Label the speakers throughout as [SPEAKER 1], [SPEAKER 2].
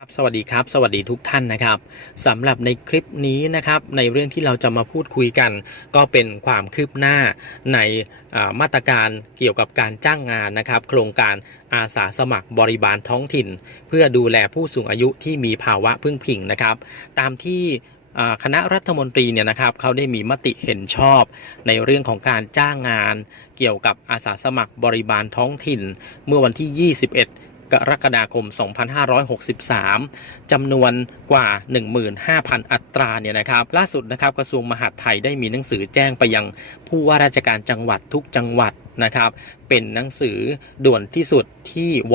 [SPEAKER 1] ครับสวัสดีครับ สวัสดีทุกท่านนะครับสำหรับในคลิปนี้นะครับในเรื่องที่เราจะมาพูดคุยกัน ก็เป็นความคืบหน้าในมาตรการเกี่ยวกับการจ้างงานนะครับ โครงการอาสาสมัครบริบาลท้องถิ่น เพื่อดูแลผู้สูงอายุที่มีภาวะพึ่งพิงนะครับ ตามที่คณะรัฐมนตรีเนี่ยนะครับเขาได้มีมติเห็นชอบในเรื่องของการจ้างงาน เกี่ยวกับอาสาสมัครบริบาลท้องถิ่น เมื่อวันที่ 21 กรกฎาคม 2563 จำนวนกว่า 15,000 อัตราเนี่ยนะครับ ล่าสุดนะครับกระทรวงมหาดไทยได้มีหนังสือแจ้งไปยังผู้ว่าราชการจังหวัดทุกจังหวัดนะครับเป็นหนังสือด่วนที่สุดที่ว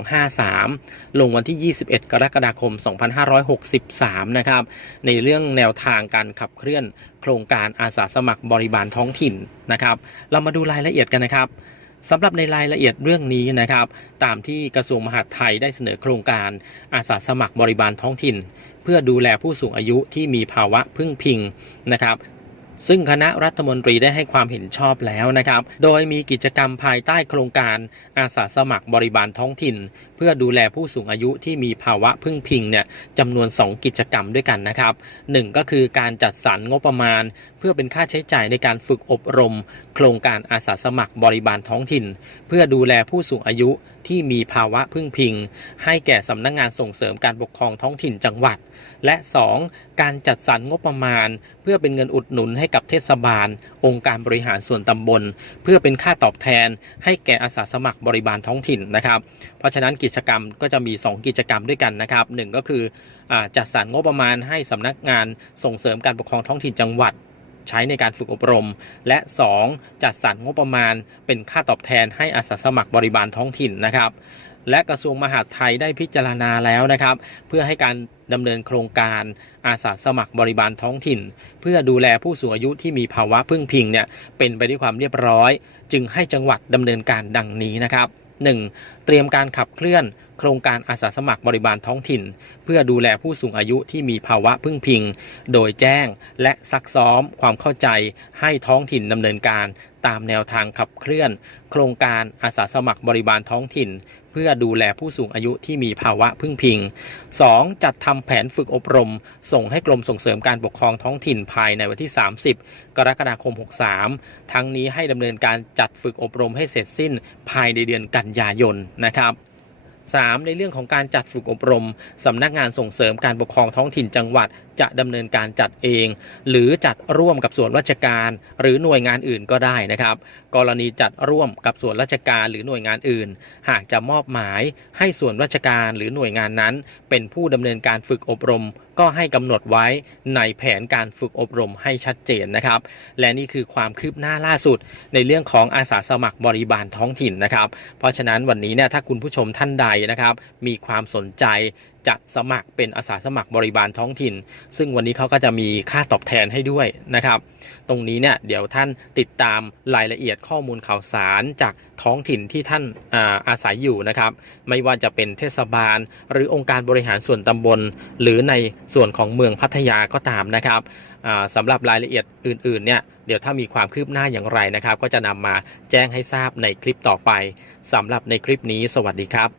[SPEAKER 1] 4253 ลงวันที่ 21 กรกฎาคม 2563 นะครับ ในเรื่องแนวทางการขับเคลื่อนโครงการอาสาสมัครบริบาลท้องถิ่นนะครับ เรามาดูรายละเอียดกันนะครับ สำหรับในรายละเอียดเรื่องนี้นะครับ ตามที่กระทรวงมหาดไทยได้เสนอโครงการอาสาสมัครบริบาลท้องถิ่น เพื่อดูแลผู้สูงอายุที่มีภาวะพึ่งพิงนะครับซึ่งคณะรัฐมนตรีได้ให้ความเห็นชอบแล้วนะครับ โดยมีกิจกรรมภายใต้โครงการอาสาสมัครบริบาลท้องถิ่นเพื่อดูแลผู้สูงอายุที่มีภาวะพึ่งพิงเนี่ยจำนวน 2 กิจกรรมด้วยกันนะครับหนึ่งก็คือการจัดสรรงบประมาณ เพื่อเป็นค่าใช้จ่ายในการฝึกอบรม โครงการอาสาสมัครบริบาลท้องถิ่น เพื่อดูแลผู้สูงอายุที่มีภาวะพึ่งพิง ให้แก่สำนักงงานส่งเสริมการปกครองท้องถิ่นจังหวัด และ 2. การจัดสรรงบประมาณ เพื่อเป็นเงินอุดหนุนให้กับเทศบาล องค์การบริหารส่วนตำบล เพื่อเป็นค่าตอบแทน ให้แก่อาสาสมัครบริบาลท้องถิ่นนะครับ เพราะฉะนั้นกิิจกรรมก็จะมี 2 กิจกรรมด้วยกันนะครับหนึ่งก็คืออจัดสรรงบประมาณให้สำนักงานส่งเสริมการปกครองท้องถิ่นจังหวัดใช้ในการฝึกอบรม และ 2. จัดสรรงบประมาณ เป็นค่าตอบแทนให้อาสาสมัครบริบาลท้องถิ่นนะครับ และกระทรวงมหาดไทยได้พิจารณาแล้วนะครับ เพื่อให้การดำเนินโครงการอาสาสมัครบริบาลท้องถิ่น เพื่อดูแลผู้สูงอายุที่มีภาวะพึ่งพิงเนี่ยเป็นไปด้วยความเรียบร้อย จึงให้จังหวัดดำเนินการดังนี้นะครับ 1. เตรียมการขับเคลื่อน โครงการอาสาสมัครบริบาลท้องถิ่น เพื่อดูแลผู้สูงอายุที่มีภาวะพึ่งพิง โดยแจ้งและซักซ้อมความเข้าใจให้ท้องถิ่นดำเนินการตามแนวทางขับเคลื่อน โครงการอาสาสมัครบริบาลท้องถิ่น เพื่อดูแลผู้สูงอายุที่มีภาวะพึ่งพิง 2. จัดทำแผนฝึกอบรม ส่งให้กรมส่งเสริมการปกครองท้องถิ่นภายในวันที่ 30 กรกฎาคม 63 ทั้งนี้ให้ดำเนินการจัดฝึกอบรมให้เสร็จสิ้นภายในเดือนกันยายนนะครับ 3. ในเรื่องของการจัดฝึกอบรมสำนักงานส่งเสริมการปกครองท้องถิ่นจังหวัด จะดำเนินการจัดเอง หรือจัดร่วมกับส่วนราชการ หรือหน่วยงานอื่นก็ได้นะครับ กรณีจัดร่วมกับส่วนราชการหรือหน่วยงานอื่น หากจะมอบหมายให้ส่วนราชการหรือหน่วยงานนั้น เป็นผู้ดำเนินการฝึกอบรม ก็ให้กำหนดไว้ในแผนการฝึกอบรมให้ชัดเจนนะครับ และนี่คือความคืบหน้าล่าสุดในเรื่องของอาสาสมัครบริบาลท้องถิ่นนะครับ เพราะฉะนั้นวันนี้เนี่ยถ้าคุณผู้ชมท่านใดนะครับ มีความสนใจ จะสมัครเป็นอาสาสมัครบริบาลท้องถิ่น ซึ่งวันนี้เขาก็จะมีค่าตอบแทนให้ด้วยนะครับ ตรงนี้เนี่ยเดี๋ยวท่านติดตามรายละเอียดข้อมูลข่าวสารจากท้องถิ่นที่ท่านอาอาศัยอยู่นะครับ ไม่ว่าจะเป็นเทศบาล หรือองค์การบริหารส่วนตำบล หรือในส่วนของเมืองพัทยาก็ตามนะครับสำหรับรายละเอียดอื่นๆเนี่ยเดี๋ยวถ้ามีความคืบหน้าอย่างไรนะครับ ก็จะนำมาแจ้งให้ทราบในคลิปต่อไปสำหรับในคลิปนี้ สวัสดีครับ